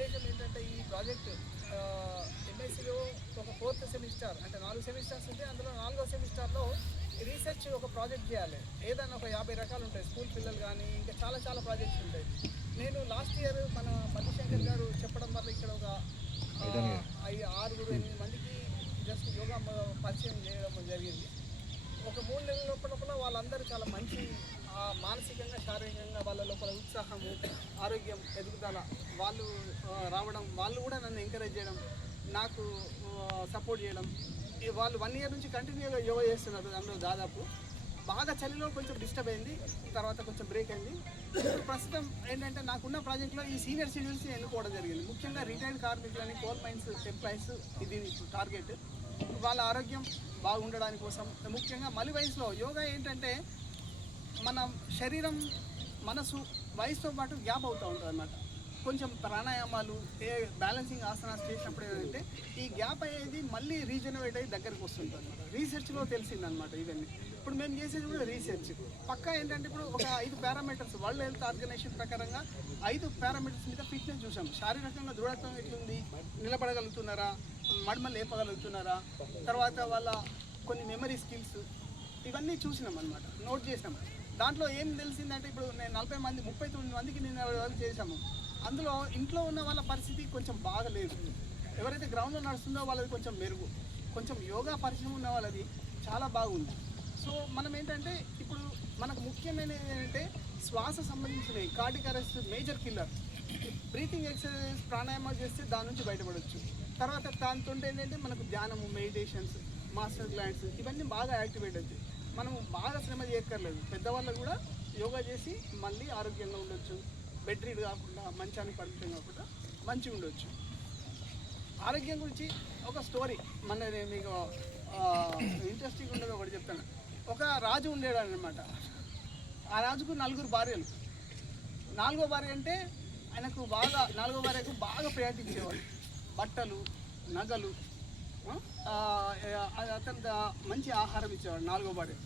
ఉద్దేశం ఏంటంటే ఈ ప్రాజెక్ట్ ఎంఎస్సీలో ఒక 4th సెమిస్టర్ అంటే 4 సెమిస్టర్స్ ఉంటే అందులో 4వ సెమిస్టర్లో రీసెర్చ్ ఒక ప్రాజెక్ట్ చేయాలి. ఏదైనా ఒక 50 రకాలు ఉంటాయి, స్కూల్ పిల్లలు కానీ ఇంకా చాలా ప్రాజెక్ట్స్ ఉంటాయి. నేను లాస్ట్ ఇయర్ మన మధుశంకర్ గారు చెప్పడం వల్ల ఇక్కడ ఒక 6-8 మందికి జస్ట్ యోగా పరిచయం చేయడం జరిగింది. ఒక 3 నెలల లోపల వాళ్ళందరూ చాలా మంచి మానసికంగా శారీరకంగా వాళ్ళ లోపల ఉత్సాహము, ఆరోగ్యం, ఎదుగుదల వాళ్ళు రావడం, వాళ్ళు కూడా నన్ను ఎంకరేజ్ చేయడం, నాకు సపోర్ట్ చేయడం. వాళ్ళు 1 ఇయర్ నుంచి కంటిన్యూగా యోగా చేస్తున్నారు. అందులో దాదాపు బాగా చలిలో కొంచెం డిస్టర్బ్ అయింది, తర్వాత కొంచెం బ్రేక్ అయింది. ఇప్పుడు ప్రస్తుతం ఏంటంటే నాకున్న ప్రాజెక్ట్లో ఈ సీనియర్ సిటిజన్స్ని ఎన్నుకోవడం జరిగింది. ముఖ్యంగా రిటైర్డ్ కార్మికులని, కోల్ మైన్స్ ఎంప్లాయీస్ ఇది టార్గెట్. వాళ్ళ ఆరోగ్యం బాగుండడానికి కోసం ముఖ్యంగా మలి వయసులో యోగా ఏంటంటే మన శరీరం, మనసు వయసుతో పాటు గ్యాప్ అవుతూ ఉంటుంది అన్నమాట. కొంచెం ప్రాణాయామాలు, బ్యాలెన్సింగ్ ఆసనాలు చేసినప్పుడు ఏంటంటే ఈ గ్యాప్ అయ్యేది మళ్ళీ రీజనరేట్ అయ్యి దగ్గరికి వస్తుంటుంది అనమాట. రీసెర్చ్లో తెలిసిందనమాట ఇవన్నీ. ఇప్పుడు మేము చేసేది కూడా రీసెర్చ్ పక్కా ఏంటంటే ఇప్పుడు ఒక 5 పారామీటర్స్ వరల్డ్ హెల్త్ ఆర్గనైజేషన్ ప్రకారంగా 5 పారామీటర్స్ మీద ఫిట్నెస్ చూసాం. శారీరకంగా దృఢత్వం ఎట్లుంది, నిలబడగలుగుతున్నారా, మడమ లేపగలుగుతున్నారా, తర్వాత వాళ్ళ కొన్ని మెమరీ స్కిల్స్ ఇవన్నీ చూసినాం అనమాట, నోట్ చేసినాం. దాంట్లో ఏం తెలిసిందంటే ఇప్పుడు నేను 39 మందికి నేను చేశాము. అందులో ఇంట్లో ఉన్న వాళ్ళ పరిస్థితి కొంచెం బాగలేదు. ఎవరైతే గ్రౌండ్లో నడుస్తుందో వాళ్ళది కొంచెం మెరుగు, కొంచెం యోగా పరిచయం ఉన్న వాళ్ళది చాలా బాగుంది. సో మనం ఏంటంటే ఇప్పుడు మనకు ముఖ్యమైనది ఏంటంటే శ్వాస సంబంధించినవి, cardiac arrest major killer. Breathing exercise, ప్రాణాయామం చేస్తే దాని నుంచి బయటపడవచ్చు. తర్వాత దాంతో ఏంటంటే మనకు ధ్యానము, మెడిటేషన్స్, మాస్టర్ గ్లాండ్స్ ఇవన్నీ బాగా యాక్టివేట్ అవుతాయి. మనం బాగా శ్రమ చేయక్కర్లేదు. పెద్దవాళ్ళు కూడా యోగా చేసి మళ్ళీ ఆరోగ్యంగా ఉండొచ్చు, బెడ్ రీడ్ కాకుండా, మంచానికి పరిమితం కాకుండా మంచిగా ఉండొచ్చు. ఆరోగ్యం గురించి ఒక స్టోరీ నేను మీకు ఇంట్రెస్టింగ్ ఉండదు ఒకటి చెప్తాను. ఒక రాజు ఉండేడు అనమాట. ఆ రాజుకు 4 భార్యలు. 4వ భార్య అంటే ఆయనకు బాగా 4వ భార్యకు బాగా ప్రయారిటీ ఇచ్చేవాడు. బట్టలు, నగలు, అతను మంచి ఆహారం ఇచ్చేవాడు 4వ భార్య.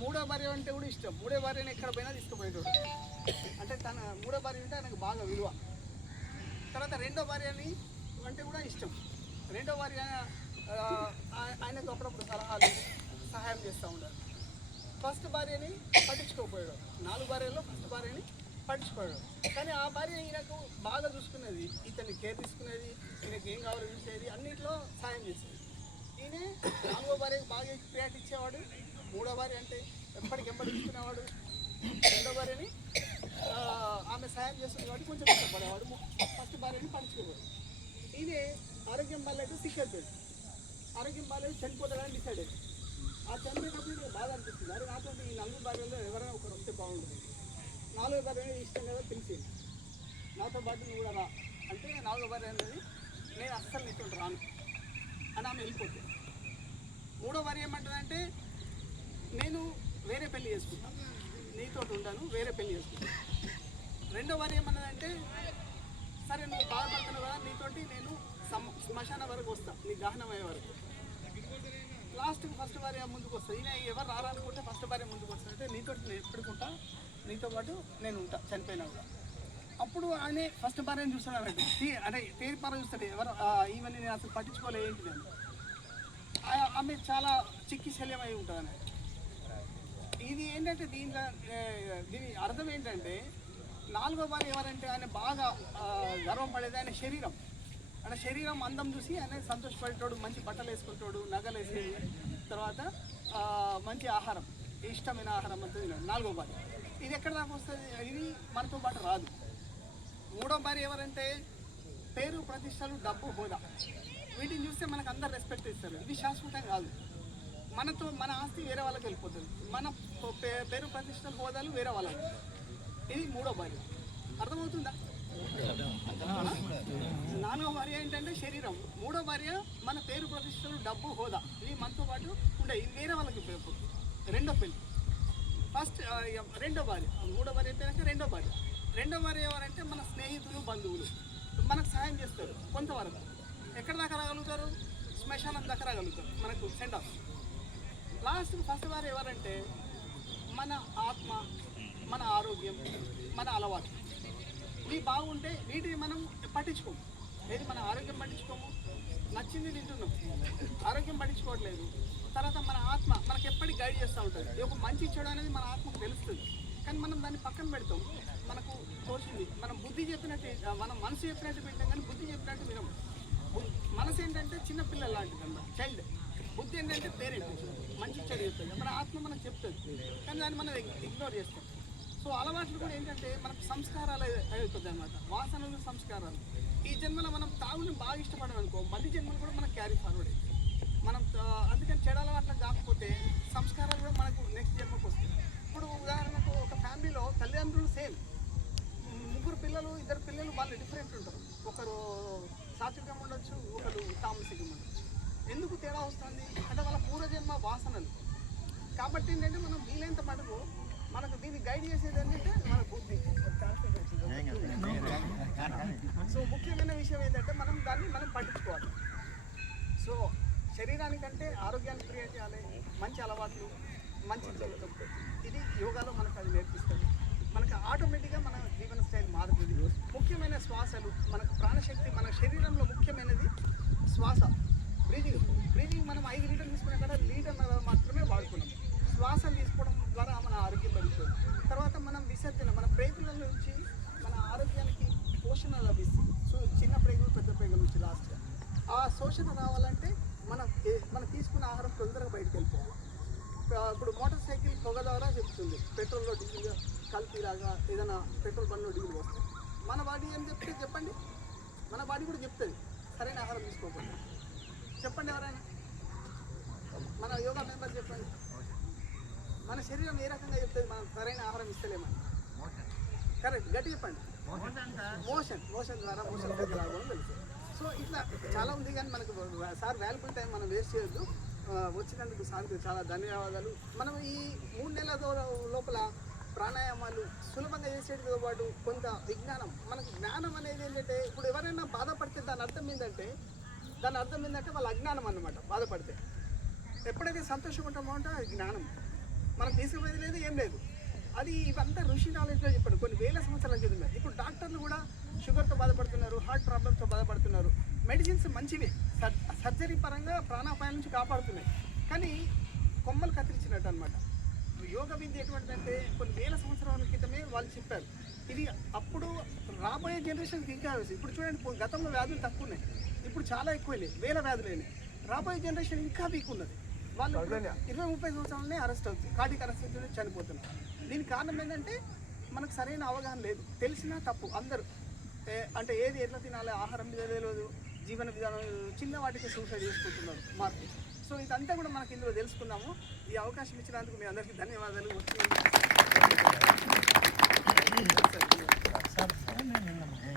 3వ భార్య అంటే కూడా ఇష్టం. 3వ భార్యని ఎక్కడ పోయినా తీసుకుపోయేవాడు. అంటే తన 3వ భార్య అంటే ఆయనకు బాగా విలువ. తర్వాత 2వ భార్యని అంటే కూడా ఇష్టం. 2వ భార్య ఆయనకు అప్పుడప్పుడు సలహాలు, సహాయం చేస్తూ ఉండాలి. ఫస్ట్ భార్యని పట్టించుకోకపోయాడు. 4 భార్యల్లో ఫస్ట్ భార్యని పట్టించుకోయాడు. కానీ ఆ భార్య ఈయనకు బాగా చూసుకునేది, ఇతన్ని కేర్ తీసుకునేది, ఈయనకి ఏం కావాలో చూసేది, అన్నింటిలో సాయం చేసేది. ఈయన 4వ భార్యకి బాగా ప్రయారిటీ ఇచ్చేవాడు. 3వ భార్య అంటే ఎప్పటికెప్పటి ఇచ్చుకునేవాడు. 2వ భార్యని ఆమె సాయం చేస్తుంది కాబట్టి కొంచెం ఇష్టపడేవాడు. ఫస్ట్ భార్యని పట్టించుకోవాడు. ఈయన ఆరోగ్యం బాగాలేదు, సిక్ అయిపోయాడు. ఆరోగ్యం బాగాలేదు, చనిపోతాడని డిసైడ్ అయ్యాడు. ఆ చనిపోయినప్పుడు బాగా అనిపిస్తుంది, అది నాతో ఈ 4 భార్యల్లో ఎవరైనా ఒకరు వస్తే బాగుంటుంది. 4వ భార్య అనేది ఇష్టం కదా తెలిసింది. నాతో పాటు నువ్వు కూడా రా అంటే 4వ భార్య అనేది నేను అస్సలు నీతో రాను అని ఆమె వెళ్ళిపోతుంది. 3వ భార్య ఏమంటుందంటే నేను వేరే పెళ్లి చేసుకుంటాను, నీతో ఉండను, వేరే పెళ్లి చేసుకుంటాను. 2వ భార్య ఏమన్నదంటే సరే నువ్వు బాధపడుతున్నావు కదా, నీతోటి నేను శ్మశాన వరకు వస్తాను, నీ దహనం అయ్యే వరకు. లాస్ట్కి ఫస్ట్ భార్య ముందుకు వస్తుంది. ఈయన ఎవరు రాలనుకుంటే ఫస్ట్ భార్య ముందుకు వస్తుంది. అంటే నీతో నేను ఎప్పుడుకుంటా, నీతో పాటు నేను ఉంటా చనిపోయినా కూడా. అప్పుడు ఆయన ఫస్ట్ భార్యని చూస్తున్నాడు. అంటే తేరిపార చూస్తాడు, ఎవరు ఈవెన్ నేను అసలు పట్టించుకోలే ఏంటి అని. ఆమె చాలా చిక్కి శల్యమై ఉంటుంది అన్నట్టు. ఇది ఏంటంటే దీని అర్థం ఏంటంటే 4వ భార్య ఎవరంటే ఆయన బాగా గర్వపడేది ఆయన శరీరం. ఆయన శరీరం అందం చూసి ఆయన సంతోషపడేటోడు, మంచి బట్టలు వేసుకుంటాడు, నగలు వేసేది, తర్వాత మంచి ఆహారం, ఇష్టమైన ఆహారం అంతా తిన్నాడు 4వ భార్య. ఇది ఎక్కడ దాకా వస్తుంది? ఇది మనతో పాటు రాదు. 3వ భార్య ఎవరంటే పేరు, ప్రతిష్టలు, డబ్బు, హోదా. వీటిని చూస్తే మనకు అందరు రెస్పెక్ట్ ఇస్తారు. ఇది శాశ్వతం కాదు. మన ఆస్తి వేరే వాళ్ళకి వెళ్ళిపోతుంది. మన పేరు, ప్రతిష్టలు, హోదాలు వేరే వాళ్ళకి. ఇది 3వ భార్య. అర్థమవుతుందా? 4వ భార్య ఏంటంటే శరీరం. 3వ భార్య మన పేరు, ప్రతిష్టలు, డబ్బు, హోదా. ఇది మనతో పాటు ఉండే, ఇది వేరే వాళ్ళకి. 2వ పెళ్లి. ఫస్ట్ 2వ భార్య. 3వ భార్య అయిపోయాక 2వ భార్య. 2వ భార్య ఎవరంటే మన స్నేహితులు, బంధువులు, మనకు సహాయం చేస్తారు కొంతవరకు. ఎక్కడ దాకా రాగలుగుతారు? శ్మశానం దాకా రాగలుగుతారు, మనకు సెండ్ ఆఫ్. లాస్ట్ ఫస్ట్ భార్య ఎవరంటే మన ఆత్మ, మన ఆరోగ్యం, మన అలవాటు. ఇవి బాగుంటే వీటిని మనం పట్టించుకోము. ఏది మన ఆరోగ్యం పట్టించుకోము, నచ్చింది తింటున్నాం, ఆరోగ్యం పట్టించుకోవట్లేదు. తర్వాత మన ఆత్మ మనకి ఎప్పటికీ గైడ్ చేస్తూ ఉంటుంది. ఇది ఒక మంచి చెడు అనేది మన ఆత్మకు తెలుస్తుంది, కానీ మనం దాన్ని పక్కన పెడతాం. మనకు తోచింది మనం బుద్ధి చెప్పినట్టు, మనం మనసు చెప్పినట్టు వింటాం, కానీ బుద్ధి చెప్పినట్టు వినము. మనసు ఏంటంటే చిన్న పిల్లలు లాంటిది అన్నమాట, చైల్డ్. బుద్ధి ఏంటంటే పేరెంట్, మంచి చెడు చెప్తుంది. మన ఆత్మ మనకు చెప్తుంది, కానీ దాన్ని మనం ఇగ్నోర్ చేస్తాం. సో అలవాట్లు కూడా ఏంటంటే మనకు సంస్కారాలు అవుతుంది అన్నమాట, వాసనలు, సంస్కారాలు. ఈ జన్మలో మనం తాగుని బాగా ఇష్టపడడం అనుకో, మళ్ళీ జన్మలు కూడా మనకు క్యారీ ఫార్వర్డ్ అవుతుంది. మనం అందుకని చెడు అలవాట్లు కాకపోతే సంస్కారాలు కూడా మనకు నెక్స్ట్ జన్మకు వస్తాయి. ఇప్పుడు ఉదాహరణకు ఒక ఫ్యామిలీలో తల్లిదండ్రులు సేమ్, ముగ్గురు పిల్లలు, ఇద్దరు పిల్లలు, వాళ్ళు డిఫరెంట్ ఉంటారు. ఒకరు సాత్వికం ఉండొచ్చు, ఒకరు తామసికం ఉండొచ్చు. ఎందుకు తేడా వస్తుంది అంటే వాళ్ళ పూర్వజన్మ వాసనలు. కాబట్టి ఏంటంటే మనం వీలైనంత మటుకు మనకు దీన్ని గైడ్ చేసేది ఏంటంటే మన బుద్ధి. సో ముఖ్యమైన విషయం ఏంటంటే దాన్ని మనం పట్టించుకోవాలి. సో శరీరానికంటే ఆరోగ్యాన్ని క్రియేట్ చేయాలి, మంచి అలవాట్లు, మంచి జీవితం. ఇది యోగాలో మనకు అది నేర్పిస్తుంది. మనకు ఆటోమేటిక్గా మన జీవన స్టైల్ మారుతుంది. ముఖ్యమైన శ్వాసలు, మనకు ప్రాణశక్తి, మన శరీరంలో ముఖ్యమైనది శ్వాస, బ్రీదింగ్. మనం 5 లీటర్లు తీసుకునే కదా లీటర్ మాత్రమే వాడుకున్నాం. శ్వాసలు తీసుకోవడం ద్వారా మన ఆరోగ్యం పెరుగుతుంది. తర్వాత మనం విసర్జన, మన ప్రేగుల నుంచి మన ఆరోగ్యానికి పోషణ లభిస్తుంది. సో చిన్న ప్రేగులు, పెద్ద ప్రేగుల నుంచి లాస్ట్గా ఆ శోషణ రావాలంటే మనం తీసుకున్న ఆహారం తొందరగా బయటకు వెళ్ళిపోవాలి. ఇప్పుడు మోటార్ సైకిల్ పొగ ద్వారా చెప్తుంది, పెట్రోల్లో డీజిల్ కలిపిలాగా ఏదైనా పెట్రోల్ బండ్లో డీజిల్ వస్తుంది. మన బాడీ ఏం చెప్తే చెప్పండి, మన బాడీ కూడా చెప్తుంది సరైన ఆహారం తీసుకోకుండా. చెప్పండి ఎవరైనా, మన యోగా మెంబర్ చెప్పండి, మన శరీరం ఏ రకంగా చెప్తుంది మనం సరైన ఆహారం ఇస్తలేమని. కరెక్ట్, గట్టి చెప్పండి. మోషన్ ద్వారా మోషన్ లాగా తెలుసు. సో ఇట్లా చాలా ఉంది, కానీ మనకు సార్ వాల్యుబుల్ టైం మనం వేస్ట్ చేయొద్దు. వచ్చినందుకు సార్కి చాలా ధన్యవాదాలు. మనం ఈ 3 నెలల లోపల ప్రాణాయామాలు సులభంగా చేసేటితో పాటు కొంత విజ్ఞానం, మనకు జ్ఞానం అనేది ఏంటంటే, ఇప్పుడు ఎవరైనా బాధపడితే దాని అర్థం ఏంటంటే వాళ్ళ అజ్ఞానం అన్నమాట. బాధపడితే ఎప్పుడైతే సంతోషంగా ఉంటామో అంటే అది జ్ఞానం. మనం తీసుకుపోయేది లేదు, ఏం లేదు. అది ఇవంతా ఋషి నాలెడ్జ్లో చెప్పాడు, కొన్ని వేల సంవత్సరాల క్రితం. ఇప్పుడు డాక్టర్లు కూడా షుగర్తో బాధపడుతున్నారు, హార్ట్ ప్రాబ్లమ్స్తో బాధపడుతున్నారు. మెడిసిన్స్ మంచివే, సర్జరీ పరంగా ప్రాణాపాయం నుంచి కాపాడుతున్నాయి, కానీ కొమ్మలు కత్తిరించినట్టు అనమాట. యోగ విద్య ఎటువంటిదంటే కొన్ని వేల సంవత్సరాల క్రితమే వాళ్ళు చెప్పారు. ఇది అప్పుడు రాబోయే జనరేషన్కి ఇంకా. ఇప్పుడు చూడండి, గతంలో వ్యాధులు తక్కువ ఉన్నాయి, ఇప్పుడు చాలా ఎక్కువైనాయి, వేల వ్యాధులైనాయి. రాబోయే జనరేషన్ ఇంకా వీక్ ఉన్నది. వాళ్ళు 20-30 సంవత్సరాలనే అరెస్ట్ అవుతుంది, కార్డియాక్ అరెస్ట్ అవుతుంది, చనిపోతున్నారు. దీనికి కారణం ఏంటంటే మనకు సరైన అవగాహన లేదు. తెలిసినా తప్పు. అందరూ అంటే ఏది ఎట్లా తినాలి, ఆహారం మీద తెలియదు, జీవన విధానం, చిన్న వాటికి సూసైడ్ చేసుకుంటున్నారు మార్పు. సో ఇదంతా కూడా మనకి ఇందులో తెలుసుకుందాము. ఈ అవకాశం ఇచ్చినందుకు మీ అందరికీ ధన్యవాదాలు.